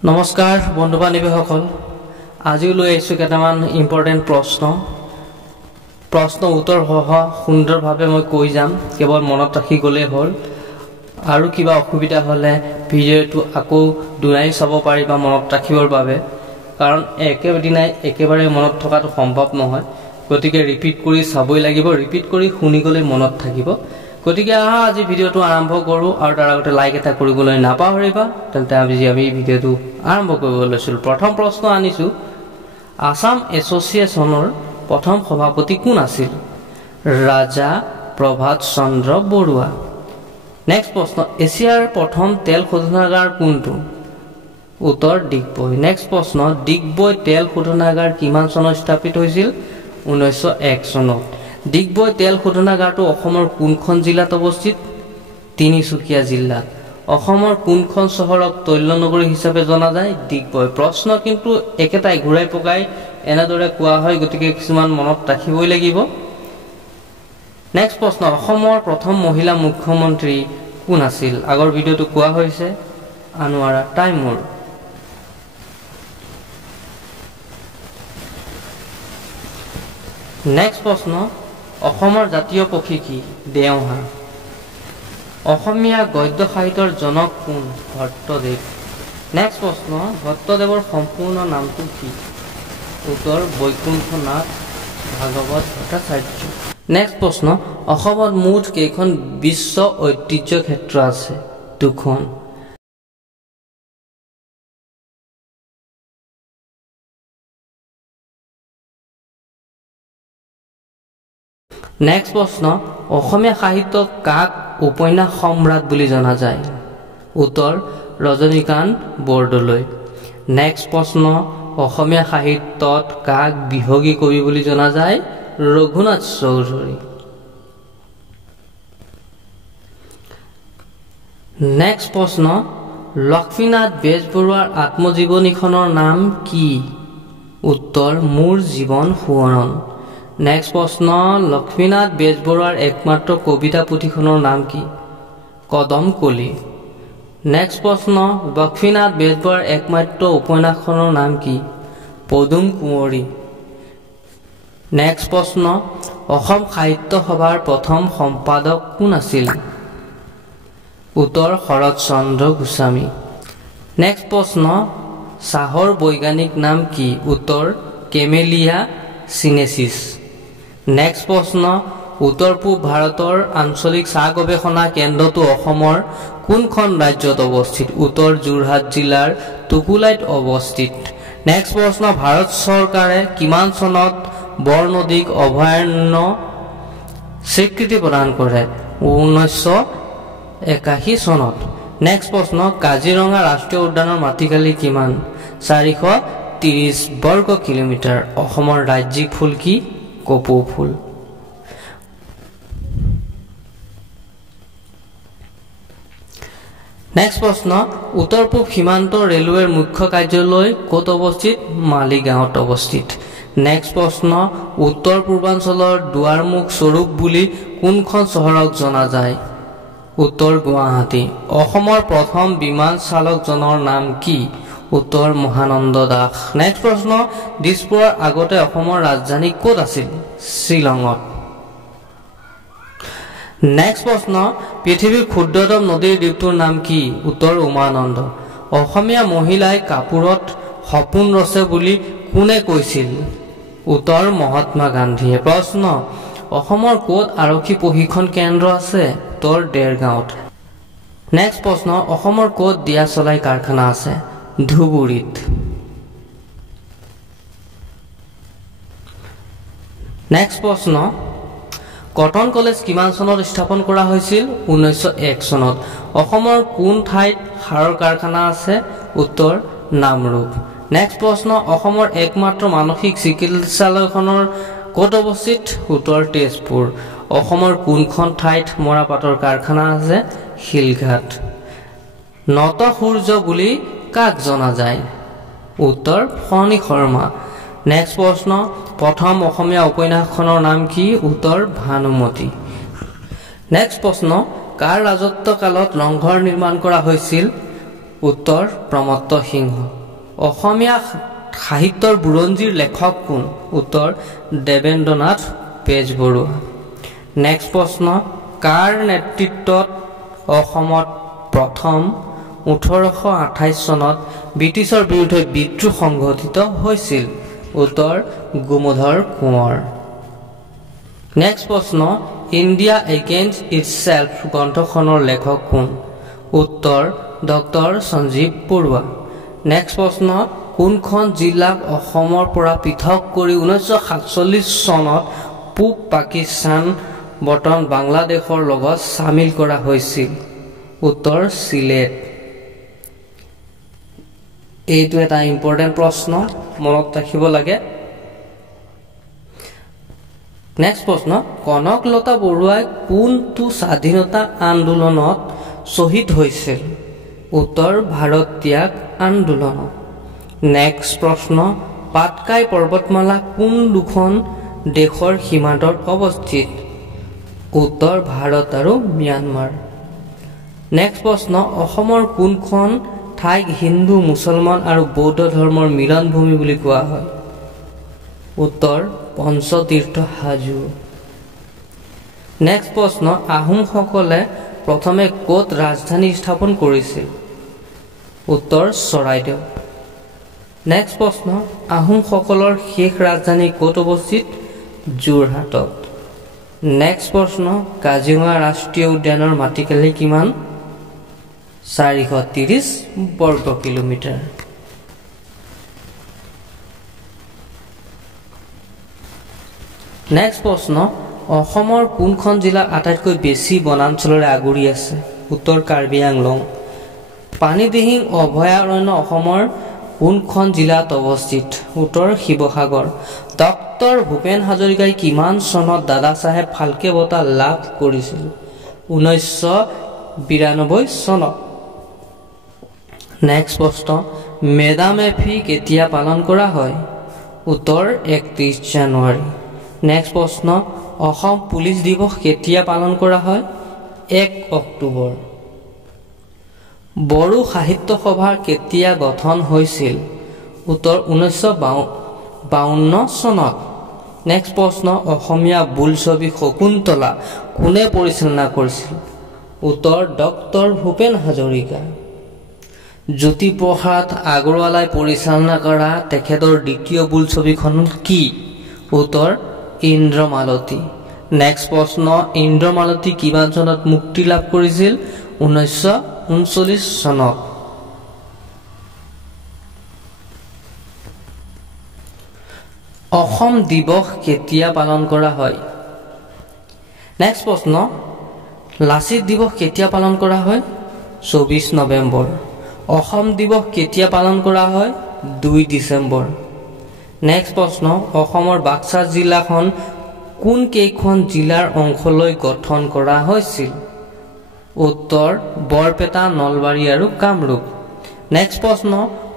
নমস্কাৰ বন্ধু বান্ধৱীসকল আজি লৈ আহিছো কেইটামান ইম্পৰ্টেন্ট প্ৰশ্ন উত্তৰ সহ সুন্দৰভাৱে মই কৈ যাম কেৱল মনত ৰাখি গ'লেই হ'ল আৰু কিবা অসুবিধা হ'লে ভিডিঅ'টো আকৌ দুনাই চাব পাৰিবা মনত ৰাখিবৰ বাবে কাৰণ একেদিনাই একেবাৰে মনত থকাটো সম্ভৱ নহয় গতিকে ৰিপিট কৰি চাবই লাগিব ৰিপিট কৰি শুনি গ'লে মনত থাকিব গতিকে আজি ভিডিঅ'টো আৰম্ভ কৰো আৰু তাৰ আগতে লাইক এটা কৰিবলৈ নাপাহৰিবা তেন্তে আমি ভিডিঅ'টো আৰম্ভ কৰিব লৈছো প্ৰথম প্ৰশ্ন আনিছো আসাম এছ'চিয়েশ্যনৰ প্ৰথম সভাপতি কোন আছিল ৰাজা প্ৰভাত চন্দ্ৰ বৰুৱা নেক্সট প্ৰশ্ন এছিয়াৰ প্ৰথম তেল শোধনাগাৰ কোনটো উত্তৰ ডিগবৈ নেক্সট প্ৰশ্ন ডিগবৈ তেল শোধনাগাৰ কিমান চনত স্থাপিত হৈছিল 1901 চনত ডিগবৈ তেল শোধনাগাৰটো অসমৰ কোনখন জিলাত অৱস্থিত তিনিচুকীয়া জিলাত অসমৰ কোনখন চহৰক তৈলনগৰী হিচাপে জনা যায় ডিগবৈ প্ৰশ্ন কিন্তু একেটাই ঘূৰাই পকাই এনেদৰে কোৱা হয় গতিকে কিছুমান মনত ৰাখিবই লাগিব নেক্সট প্ৰশ্ন অসমৰ প্ৰথম মহিলা মুখ্যমন্ত্ৰী কোন আছিল আগৰ ভিডিঅ'টো কোৱা হৈছে আনোৱাৰা টাইমুৰ নেক্সট প্ৰশ্ন অসমৰ জাতীয় পক্ষী কি দেওহা অসমীয়া গদ্য সাহিত্যৰ জনক কোন ভট্টদেৱ নেক্সট প্ৰশ্ন ভট্টদেৱৰ সম্পূৰ্ণ নামটো কি উত্তৰ বৈকুণ্ঠনাথ ভাগৱত ভট্টাচাৰ্য নেক্সট প্ৰশ্ন অসমত মুঠ কেইখন বিশ্ব ঐতিহ্য ক্ষেত্ৰ আছে দুখন নেক্সট প্ৰশ্ন অসমীয়া সাহিত্যক কাক উপন্যাস সম্ৰাট বুলি জনা যায় উত্তৰ ৰজনীকান্ত বৰদলৈ নেক্সট প্ৰশ্ন অসমীয়া সাহিত্যত কাক বিহগী কবি বুলি জনা যায় ৰঘুনাথ চৌধুৰী নেক্সট প্ৰশ্ন লক্ষ্মীনাথ বেজবৰুৱাৰ আত্মজীৱনীখনৰ নাম কি উত্তৰ মোৰ জীৱন সোৱৰণ নেক্সট প্ৰশ্ন লক্ষ্মীনাথ বেজবৰুৱাৰ একমাত্ৰ কবিতা পুথিখনৰ নাম কি কদম কলি নেক্সট প্ৰশ্ন লক্ষ্মীনাথ বেজবৰুৱাৰ একমাত্ৰ উপন্যাসখনৰ নাম কি পদুম কুঁৱৰী নেক্সট প্ৰশ্ন অসম সাহিত্য সভাৰ প্ৰথম সম্পাদক কোন আছিল উত্তৰ শৰৎ চন্দ্ৰ গোস্বামী নেক্সট প্ৰশ্ন চাহৰ বৈজ্ঞানিক নাম কি উত্তৰ কেমেলিয়া চিনেচিছ নেক্সট প্ৰশ্ন উত্তৰ পূব ভাৰতৰ আঞ্চলিক চাহ গৱেষণা কেন্দ্ৰটো অসমৰ কোনখন ৰাজ্যত অৱস্থিত উত্তৰ যোৰহাট জিলাৰ টুকুলাইত অৱস্থিত নেক্সট প্ৰশ্ন ভাৰত চৰকাৰে কিমান চনত বৰনদীক অভয়াৰণ্য স্বীকৃতি প্ৰদান কৰে 1981 চনত নেক্সট প্ৰশ্ন কাজিৰঙা ৰাষ্ট্ৰীয় উদ্যানৰ মাটিকালি কিমান 430 বৰ্গ কিলোমিটাৰ অসমৰ ৰাজ্যিক ফুল কি কপৌ ফুল নেক্সট প্ৰশ্ন উত্তৰ পূব সীমান্ত ৰেলৱেৰ মুখ্য কাৰ্যালয় ক'ত অৱস্থিত মালিগাঁৱত অৱস্থিত নেক্সট প্ৰশ্ন উত্তৰ পূৰ্বাঞ্চলৰ দুৱাৰমুখ স্বৰূপ বুলি কোনখন চহৰক জনা যায় উত্তৰ গুৱাহাটী অসমৰ প্ৰথম বিমান চালকজনৰ নাম কি উত্তৰ মহানন্দ দাস নেক্সট প্ৰশ্ন দিছপুৰৰ আগতে অসমৰ ৰাজধানী ক'ত আছিল শ্ৰীলংত নেক্সট প্ৰশ্ন পৃথিৱীৰ ক্ষুদ্ৰতম নদীৰ দ্বীপটোৰ নাম কি উত্তৰ উমানন্দ অসমীয়া মহিলাই কাপোৰত সপোন ৰচে বুলি কোনে কৈছিল উত্তৰ মহাত্মা গান্ধীয়ে প্ৰশ্ন অসমৰ ক'ত আৰক্ষী প্ৰশিক্ষণ কেন্দ্ৰ আছে উত্তৰ দেৰগাঁৱত নেক্সট প্ৰশ্ন অসমৰ ক'ত দিয়া চলাই কাৰখানা আছে ধুবুৰীত নেক্সট প্ৰশ্ন কটন কলেজ কিমান চনত স্থাপন কৰা হৈছিল 1901 চনত অসমৰ কোন ঠাইত সাৰৰ কাৰখানা আছে উত্তৰ নামৰূপ নেক্সট প্ৰশ্ন অসমৰ একমাত্ৰ মানসিক চিকিৎসালয়খনৰ ক'ত অৱস্থিত উত্তৰ তেজপুৰ অসমৰ কোনখন ঠাইত মৰাপাটৰ কাৰখানা আছে শিলঘাট নত সূৰ্য বুলি কাক জনা যায় উত্তৰ ফণী শৰ্মা নেক্সট প্ৰশ্ন প্ৰথম অসমীয়া উপন্যাসখনৰ নাম কি উত্তৰ ভানুমতী নেক্সট প্ৰশ্ন কাৰ ৰাজত্ব কালত ৰংঘৰ নিৰ্মাণ কৰা হৈছিল উত্তৰ প্ৰমত্ত সিংহ। অসমীয়া সাহিত্যৰ বুৰঞ্জীৰ লেখক কোন? উত্তৰ দেৱেন্দ্ৰনাথ বেজবৰুৱা। নেক্সট প্ৰশ্ন, কাৰ নেতৃত্বত অসমত প্ৰথম 1828 চনত ব্ৰিটিছৰ বিৰুদ্ধে বিদ্ৰোহ সংঘটিত হৈছিল? উত্তৰ গোমধৰ কোঁৱৰ। নেক্সট প্ৰশ্ন, ইণ্ডিয়া এগেইনষ্ট ইটছেল্ফ গ্ৰন্থখনৰ লেখক কোন? উত্তৰ ডক্টৰ সঞ্জীৱ বৰুৱা। নেক্সট প্ৰশ্ন, কোনখন জিলাক অসমৰ পৰা পৃথক কৰি 1947 চনত পূব পাকিস্তান বৰ্তমান বাংলাদেশৰ লগত চামিল কৰা হৈছিল? উত্তৰ চিলেট। এইটো এটা ইম্পৰ্টেণ্ট প্ৰশ্ন, মনত ৰাখিব লাগে। নেক্সট প্ৰশ্ন, কনকলতা বৰুৱাই কোনটো স্বাধীনতা আন্দোলনত শ্বহীদ হৈছিল? উত্তৰ ভাৰত ত্যাগ আন্দোলনত। নেক্সট প্ৰশ্ন, পাটকাই পৰ্বতমালা কোন দুখন দেশৰ সীমান্তত অৱস্থিত? উত্তৰ ভাৰত আৰু ম্যানমাৰ। নেক্সট প্ৰশ্ন, অসমৰ কোনখন ঠাইক হিন্দু মুছলমান আৰু বৌদ্ধ ধৰ্মৰ মিলনভূমি বুলি কোৱা হয়? উত্তৰ পঞ্চতীৰ্থ হাজো। নেক্সট প্ৰশ্ন, আহোমসকলে প্ৰথমে ক'ত ৰাজধানী স্থাপন কৰিছিল? উত্তৰ চৰাইদেউ। নেক্সট প্ৰশ্ন, আহোমসকলৰ শেষ ৰাজধানী ক'ত অৱস্থিত? যোৰহাটত। নেক্সট প্ৰশ্ন, কাজিৰঙা ৰাষ্ট্ৰীয় উদ্যানৰ মাটিকালি কিমান? 430 বৰ্গ কিলোমিটাৰ। নেক্সট প্ৰশ্ন, অসমৰ কোনখন জিলা আটাইতকৈ বেছি বনাঞ্চলেৰে আগুৰি আছে? উত্তৰ কাৰ্বি আংলং। পানীদিহিং অভয়াৰণ্য অসমৰ কোনখন জিলাত অৱস্থিত? উত্তৰ শিৱসাগৰ। ডক্টৰ ভূপেন হাজৰিকাই কিমান চনত দাদা চাহেব ফাল্কে বঁটা লাভ কৰিছিল? 1992 চনত। নেক্সট প্ৰশ্ন, মেডাম মে ফি কেতিয়া পালন কৰা হয়? উত্তৰ 31 জানুৱাৰী। নেক্সট প্ৰশ্ন, অসম পুলিচ দিৱস কেতিয়া পালন কৰা হয়? 1 অক্টোবৰ। বড়ো সাহিত্য সভা কেতিয়া গঠন হৈছিল? উত্তৰ 1952 চনত। নেক্সট প্ৰশ্ন, অসমীয়া বোলছবি শকুন্তলা কোনে পৰিচালনা কৰিছিল? উত্তৰ ডক্টৰ ভূপেন হাজৰিকা। জ্যোতিপ্ৰসাদ আগৰৱালাই পৰিচালনা কৰা তেখেতৰ দ্বিতীয় বোলছবিখন কি? উত্তৰ ইন্দ্ৰমালতী। নেক্সট প্ৰশ্ন, ইন্দ্ৰমালতী কিমান চনত মুক্তি লাভ কৰিছিল? 1939 চনত। অসম দিৱস কেতিয়া পালন কৰা হয়? নেক্সট প্ৰশ্ন, লাচিত দিৱস কেতিয়া পালন কৰা হয়? 24 নৱেম্বৰ। অসম দিৱস কেতিয়া পালন কৰা হয়? 2 ডিচেম্বৰ। নেক্সট প্ৰশ্ন, অসমৰ বাক্সা জিলাখন কোন কেইখন জিলাৰ অংশলৈ গঠন কৰা হৈছিল? উত্তৰ বৰপেটা, নলবাৰী আৰু কামৰূপ। নেক্সট প্ৰশ্ন,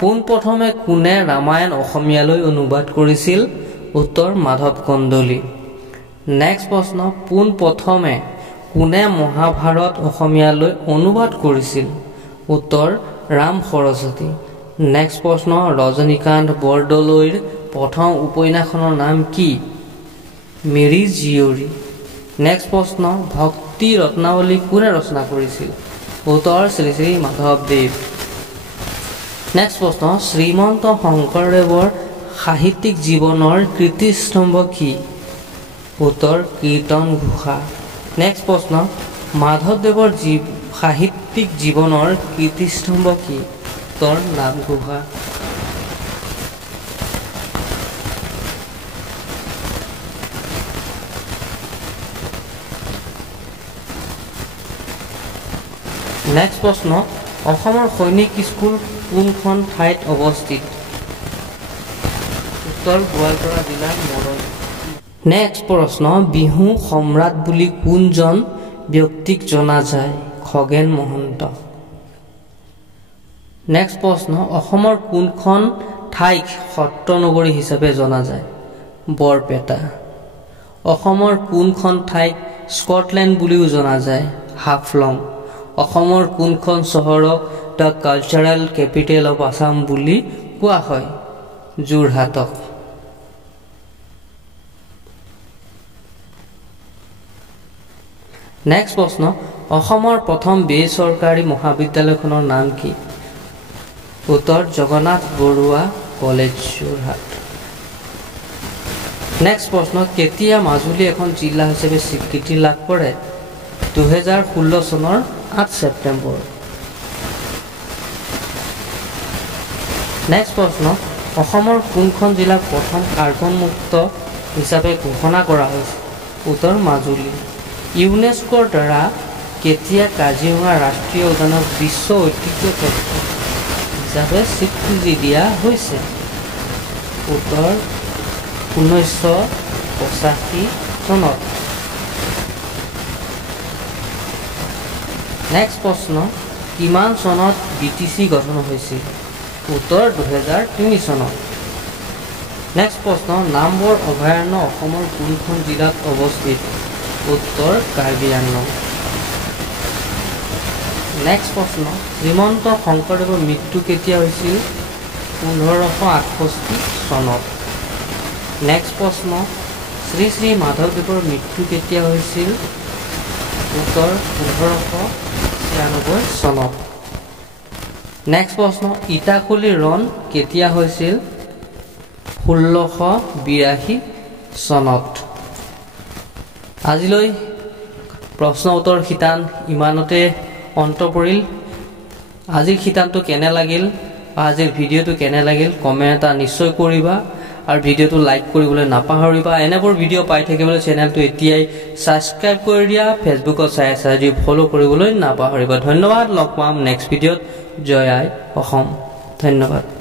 পোনপ্ৰথমে কোনে ৰামায়ণ অসমীয়ালৈ অনুবাদ কৰিছিল? উত্তৰ মাধৱ কন্দলী। নেক্সট প্ৰশ্ন, পোনপ্ৰথমে কোনে মহাভাৰত অসমীয়ালৈ অনুবাদ কৰিছিল? উত্তৰ ৰাম সৰস্বতী। নেক্সট প্ৰশ্ন, ৰজনীকান্ত বৰদলৈৰ প্ৰথম উপন্যাসখনৰ নাম কি? মিৰি জীয়ৰী। নেক্সট প্ৰশ্ন, ভক্তি ৰত্নাৱলী কোনে ৰচনা কৰিছিল? উত্তৰ শ্ৰী শ্ৰী মাধৱদেৱ। নেক্সট প্ৰশ্ন, শ্ৰীমন্ত শংকৰদেৱৰ সাহিত্যিক জীৱনৰ কীৰ্তিস্তম্ভ কি? উত্তৰ কীৰ্তন ঘোষা। নেক্সট প্ৰশ্ন, মাধৱদেৱৰ সাহিত্যিক জীৱনৰ কীৰ্তিস্তম্ভ কি? উত্তৰ নামঘোষা। নেক্সট প্ৰশ্ন, অসমৰ সৈনিক স্কুল কোনখন ঠাইত অৱস্থিত? উত্তৰ গোৱালপাৰা জিলাৰ মৰং। নেক্সট প্ৰশ্ন, বিহু সম্ৰাট বুলি কোনজন ব্যক্তিক জনা যায়? খগেন মহন্ত। নেক্সট প্ৰশ্ন, অসমৰ কোনখন ঠাইক সত্ৰ নগৰী হিচাপে জনা যায়? বৰপেটা। অসমৰ কোনখন ঠাইক স্কটলেণ্ড বুলিও জনা যায়? হাফলং। অসমৰ কোনখন চহৰক the cultural capital of Assam বুলি কোৱা হয় যোৰহাটক নেক্সট প্ৰশ্ন অসমৰ প্ৰথম বেচৰকাৰী মহাবিদ্যালয়খনৰ নাম কি উত্তৰ জগন্নাথ বৰুৱা কলেজ যোৰহাট নেক্সট প্ৰশ্ন কেতিয়া মাজুলী এখন জিলা হিচাপে স্বীকৃতি লাভ কৰে 2016 চনৰ 8 ছেপ্টেম্বৰ নেক্সট প্ৰশ্ন অসমৰ কোনখন জিলাক প্ৰথম কাৰ্বন মুক্ত হিচাপে ঘোষণা কৰা হৈছে উত্তৰ মাজুলী ইউনেস্কোৰ দ্বাৰা কেতিয়া কাজিৰঙা ৰাষ্ট্ৰীয় উদ্যানক বিশ্ব ঐতিহ্য ক্ষেত্ৰ হিচাপে স্বীকৃতি দিয়া হৈছে উত্তৰ 1985 চনত নেক্সট প্ৰশ্ন কিমান চনত বিটিচি গঠন হৈছিল উত্তৰ 2003 চনত নেক্সট প্ৰশ্ন নামবৰ অভয়াৰণ্য অসমৰ কোনখন জিলাত অৱস্থিত উত্তৰ কাৰ্বি আংলং নেক্সট প্ৰশ্ন শ্ৰীমন্ত শংকৰদেৱৰ মৃত্যু কেতিয়া হৈছিল 1568 চনত নেক্সট প্ৰশ্ন শ্ৰী শ্ৰী মাধৱদেৱৰ মৃত্যু কেতিয়া হৈছিল উত্তৰ 1596 চনত নেক্সট প্ৰশ্ন ইটাখুলি ৰণ কেতিয়া হৈছিল 1682 চনত আজিলৈ প্ৰশ্ন উত্তৰ শিতান ইমানতে অন্ত পৰিল আজিৰ শিতানটো কেনে লাগিল আজিৰ ভিডিঅ'টো কেনে লাগিল কমেণ্ট এটা নিশ্চয় কৰিবা আৰু ভিডিঅ'টো লাইক কৰিবলৈ নাপাহৰিবা এনেবোৰ ভিডিঅ' পাই থাকিবলৈ চেনেলটো এতিয়াই সাবস্ক্ৰাইব কৰি দিয়া ফেচবুকত চাই যদি ফলো কৰিবলৈ নাপাহৰিবা ধন্যবাদ লগ পাম নেক্সট ভিডিঅ'ত জয় আই অসম ধন্যবাদ